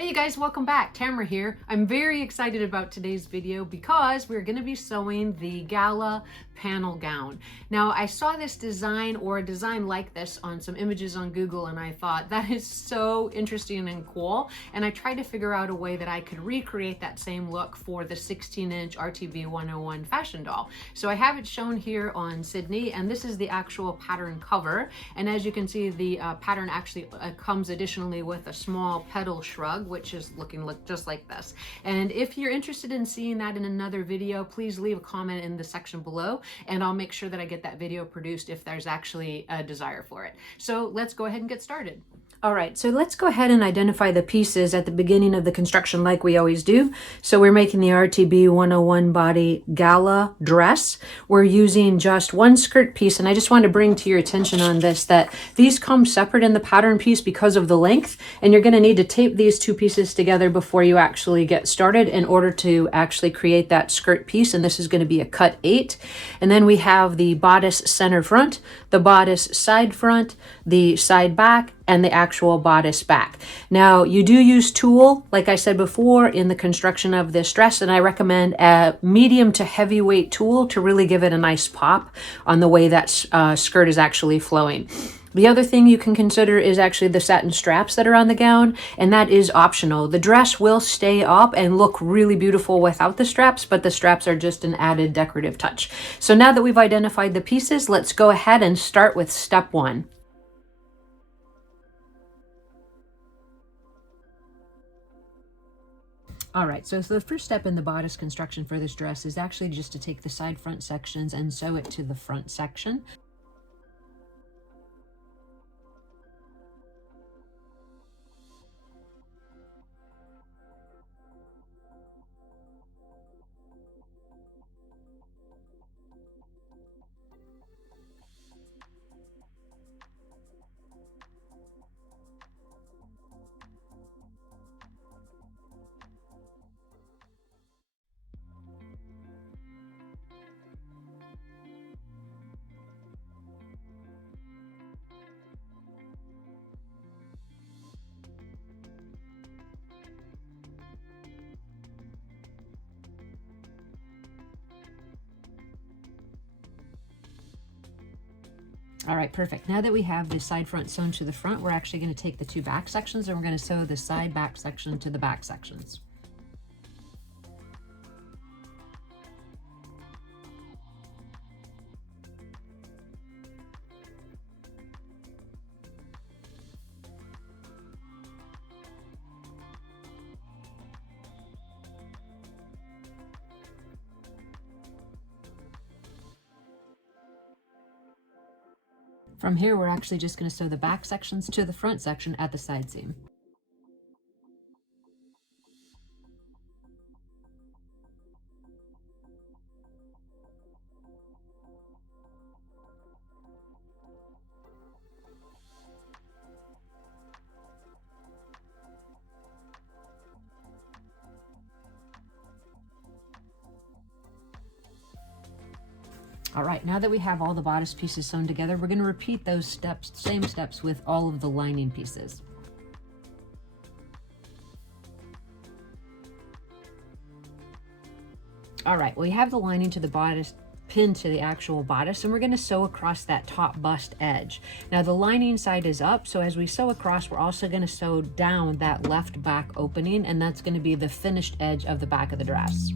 Hey you guys, welcome back. Tamara here. I'm very excited about today's video because we're going to be sewing the Gala panel gown. Now I saw this design or a design like this on some images on Google and I thought that is so interesting and cool, and I tried to figure out a way that I could recreate that same look for the 16-inch RTV 101 fashion doll. So I have it shown here on Sydney, and this is the actual pattern cover, and as you can see the pattern actually comes additionally with a small petal shrug, which is looking just like this. And if you're interested in seeing that in another video, please leave a comment in the section below and I'll make sure that I get that video produced if there's actually a desire for it. So let's go ahead and get started. All right, so let's go ahead and identify the pieces at the beginning of the construction like we always do. So we're making the RTB 101 body gala dress. We're using just one skirt piece, and I just want to bring to your attention on this that these come separate in the pattern piece because of the length, and you're going to need to tape these two pieces together before you actually get started in order to actually create that skirt piece, and this is going to be a cut 8. And then we have the bodice center front, the bodice side front, the side back, and the actual bodice back. Now you do use tulle, like I said before, in the construction of this dress, and I recommend a medium to heavyweight tulle to really give it a nice pop on the way that skirt is actually flowing. The other thing you can consider is actually the satin straps that are on the gown, and that is optional. The dress will stay up and look really beautiful without the straps, but the straps are just an added decorative touch. So now that we've identified the pieces, let's go ahead and start with step 1. All right, so the first step in the bodice construction for this dress is actually just to take the side front sections and sew it to the front section. All right, perfect. Now that we have the side front sewn to the front, we're actually going to take the two back sections and we're going to sew the side back section to the back sections. From here, we're actually just going to sew the back sections to the front section at the side seam. All right, now that we have all the bodice pieces sewn together, we're going to repeat those steps, same steps with all of the lining pieces. All right, we have the lining to the bodice pinned to the actual bodice, and we're going to sew across that top bust edge. Now the lining side is up, so as we sew across, we're also going to sew down that left back opening, and that's going to be the finished edge of the back of the dress.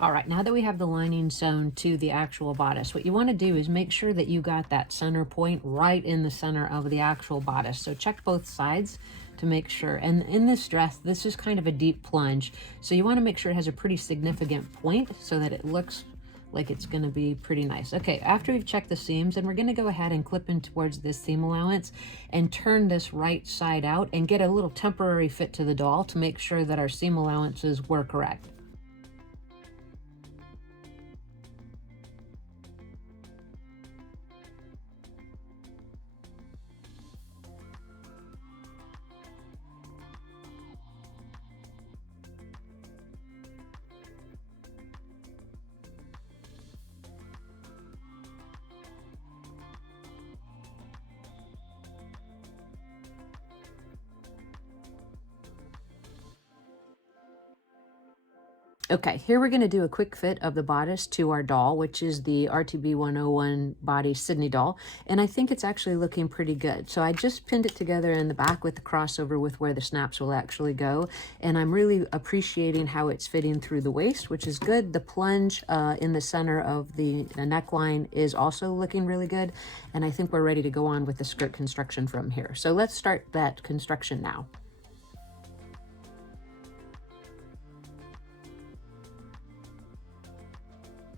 All right, now that we have the lining sewn to the actual bodice, what you want to do is make sure that you got that center point right in the center of the actual bodice. So check both sides to make sure. And in this dress, this is kind of a deep plunge, so you want to make sure it has a pretty significant point so that it looks like it's going to be pretty nice. Okay, after we've checked the seams, and we're going to go ahead and clip in towards this seam allowance and turn this right side out and get a little temporary fit to the doll to make sure that our seam allowances were correct. Okay, here we're going to do a quick fit of the bodice to our doll, which is the RTB 101 body Sydney doll, and I think it's actually looking pretty good. So I just pinned it together in the back with the crossover with where the snaps will actually go, and I'm really appreciating how it's fitting through the waist, which is good. The plunge in the center of the neckline is also looking really good, and I think we're ready to go on with the skirt construction from here. So let's start that construction now.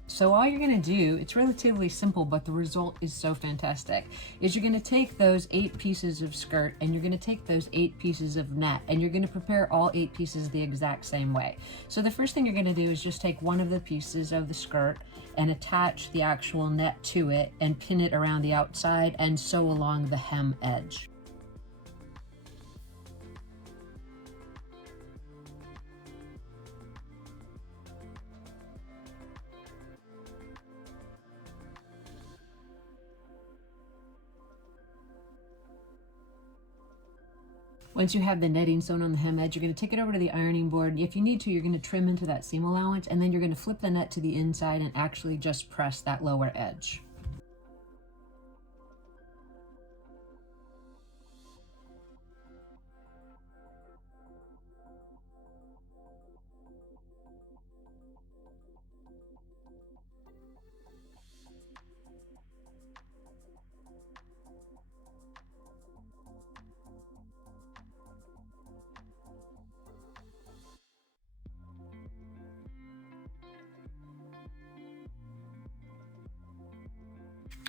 So all you're going to do, it's relatively simple, but the result is so fantastic, is you're going to take those 8 pieces of skirt and you're going to take those 8 pieces of net and you're going to prepare all 8 pieces the exact same way. So the first thing you're going to do is just take one of the pieces of the skirt and attach the actual net to it and pin it around the outside and sew along the hem edge. Once you have the netting sewn on the hem edge, you're going to take it over to the ironing board. If you need to, you're going to trim into that seam allowance, and then you're going to flip the net to the inside and actually just press that lower edge.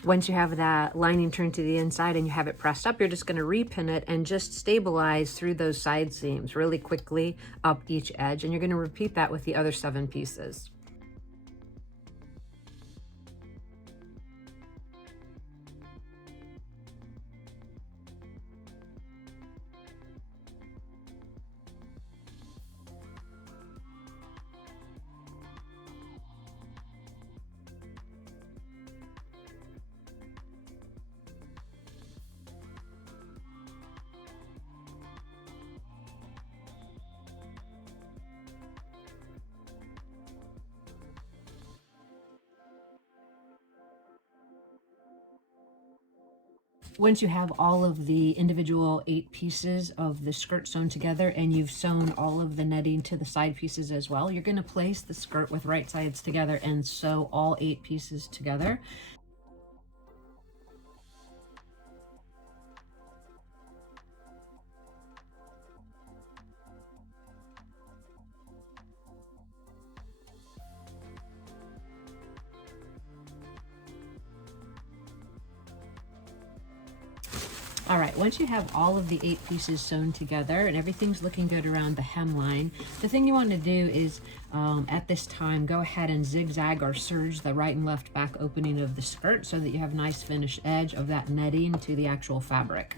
Once you have that lining turned to the inside and you have it pressed up, you're just going to repin it and just stabilize through those side seams really quickly up each edge. And you're going to repeat that with the other 7 pieces. Once you have all of the individual 8 pieces of the skirt sewn together and you've sewn all of the netting to the side pieces as well, you're going to place the skirt with right sides together and sew all 8 pieces together. All right, once you have all of the 8 pieces sewn together and everything's looking good around the hemline, the thing you want to do is at this time go ahead and zigzag or serge the right and left back opening of the skirt so that you have a nice finished edge of that netting to the actual fabric.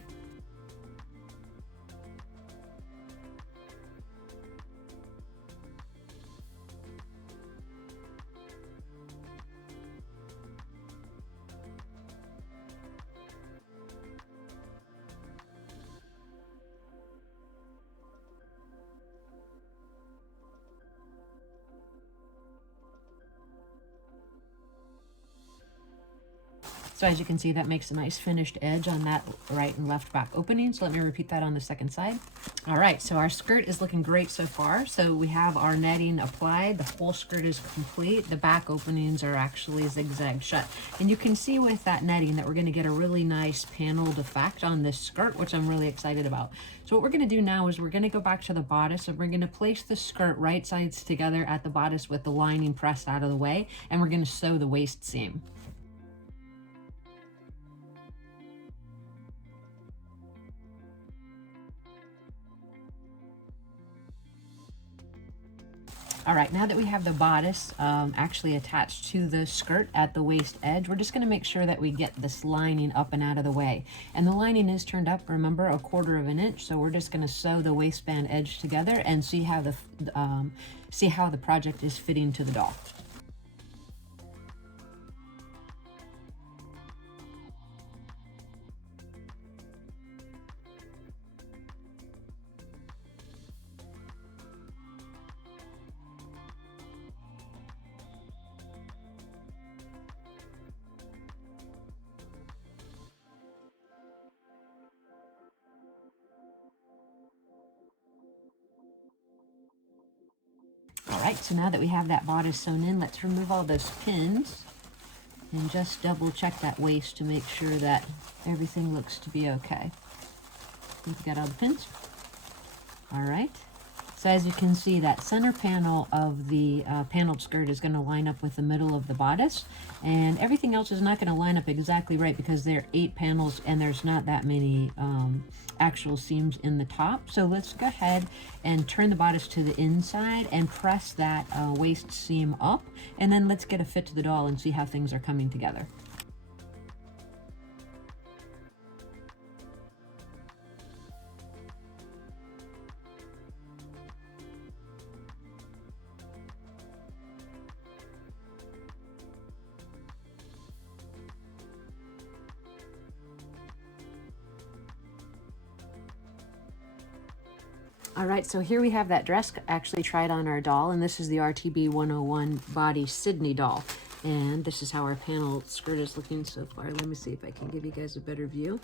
So as you can see, that makes a nice finished edge on that right and left back opening. So let me repeat that on the second side. All right, so our skirt is looking great so far. So we have our netting applied. The whole skirt is complete. The back openings are actually zigzag shut. And you can see with that netting that we're going to get a really nice paneled effect on this skirt, which I'm really excited about. So what we're going to do now is we're going to go back to the bodice, and we're going to place the skirt right sides together at the bodice with the lining pressed out of the way, and we're going to sew the waist seam. All right, now that we have the bodice actually attached to the skirt at the waist edge, we're just going to make sure that we get this lining up and out of the way. And the lining is turned up, remember, 1/4 of an inch. So we're just going to sew the waistband edge together and see how the project is fitting to the doll. All right, so now that we have that bodice sewn in, let's remove all those pins and just double check that waist to make sure that everything looks to be okay. We've got all the pins. All right. So as you can see, that center panel of the paneled skirt is going to line up with the middle of the bodice, and everything else is not going to line up exactly right because there are 8 panels and there's not that many actual seams in the top. So let's go ahead and turn the bodice to the inside and press that waist seam up, and then let's get a fit to the doll and see how things are coming together. All right, so here we have that dress actually tried on our doll, and this is the RTB 101 Body Sydney doll. And this is how our panel skirt is looking so far. Let me see if I can give you guys a better view.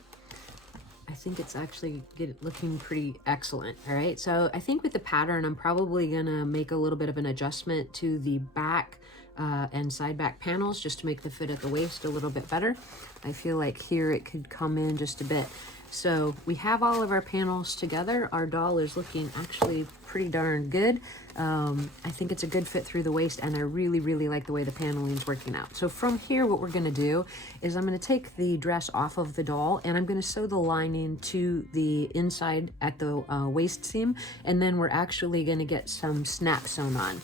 I think it's actually looking pretty excellent. All right, so I think with the pattern, I'm probably gonna make a little bit of an adjustment to the back and side back panels just to make the fit at the waist a little bit better. I feel like here it could come in just a bit. So we have all of our panels together. Our doll is looking actually pretty darn good. I think it's a good fit through the waist, and I really, really like the way the paneling is working out. So from here, what we're gonna do is I'm gonna take the dress off of the doll, and I'm gonna sew the lining to the inside at the waist seam, and then we're actually gonna get some snaps sewn on.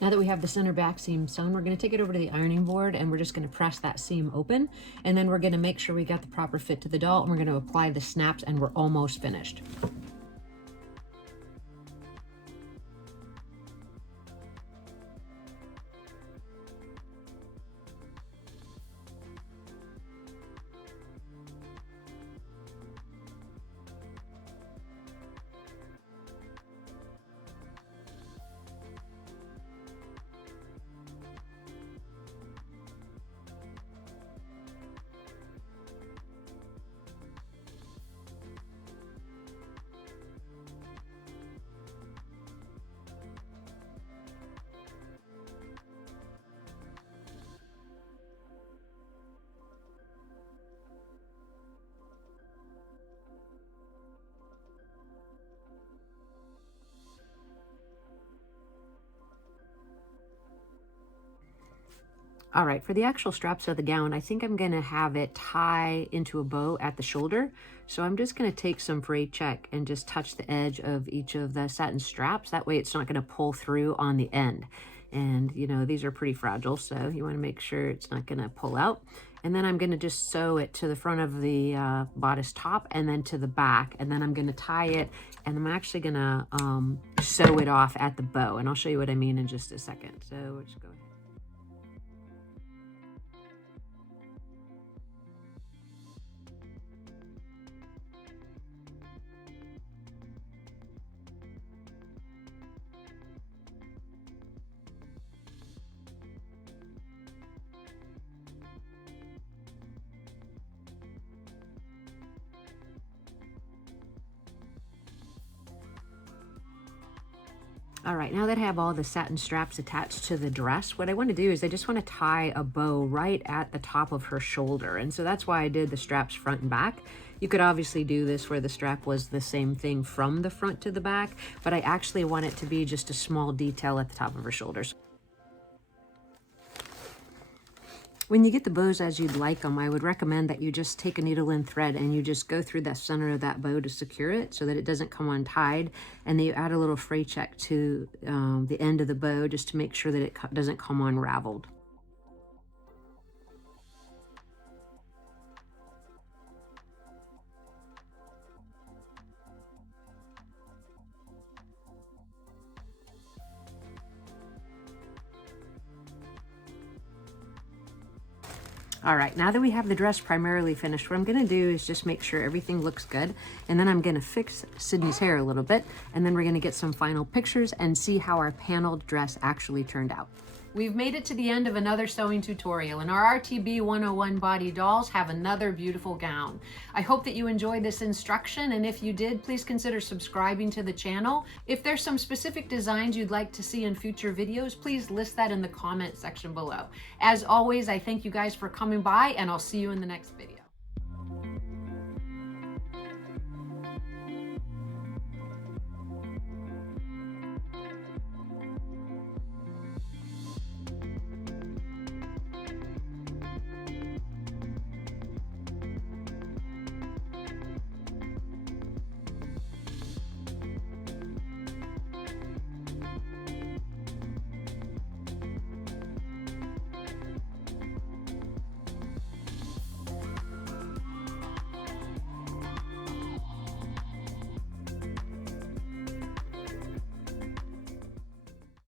Now that we have the center back seam sewn, we're going to take it over to the ironing board, and we're just going to press that seam open, and then we're going to make sure we got the proper fit to the doll, and we're going to apply the snaps, and we're almost finished. All right, for the actual straps of the gown, I think I'm gonna have it tie into a bow at the shoulder. So I'm just gonna take some frayed check and just touch the edge of each of the satin straps. That way it's not gonna pull through on the end. And you know, these are pretty fragile, so you wanna make sure it's not gonna pull out. And then I'm gonna just sew it to the front of the bodice top and then to the back. And then I'm gonna tie it, and I'm actually gonna sew it off at the bow. And I'll show you what I mean in just a second. So we'll just go ahead. All right, now that I have all the satin straps attached to the dress, what I want to do is I just want to tie a bow right at the top of her shoulder. And so that's why I did the straps front and back. You could obviously do this where the strap was the same thing from the front to the back, but I actually want it to be just a small detail at the top of her shoulders. When you get the bows as you'd like them, I would recommend that you just take a needle and thread and you just go through the center of that bow to secure it so that it doesn't come untied. And then you add a little fray check to the end of the bow just to make sure that it doesn't come unraveled. All right, now that we have the dress primarily finished, what I'm gonna do is just make sure everything looks good. And then I'm gonna fix Sydney's hair a little bit. And then we're gonna get some final pictures and see how our paneled dress actually turned out. We've made it to the end of another sewing tutorial, and our RTB 101 body dolls have another beautiful gown. I hope that you enjoyed this instruction, and if you did, please consider subscribing to the channel. If there's some specific designs you'd like to see in future videos, please list that in the comment section below. As always, I thank you guys for coming by, and I'll see you in the next video.